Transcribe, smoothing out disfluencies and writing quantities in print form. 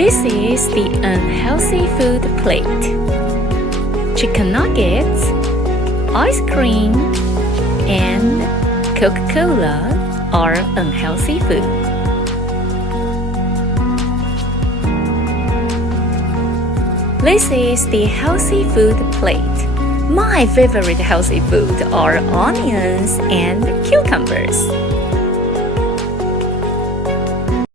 This is the unhealthy food plate. Chicken nuggets, ice cream, and Coca-Cola are unhealthy food. This is the healthy food plate. My favorite healthy food are onions and cucumbers.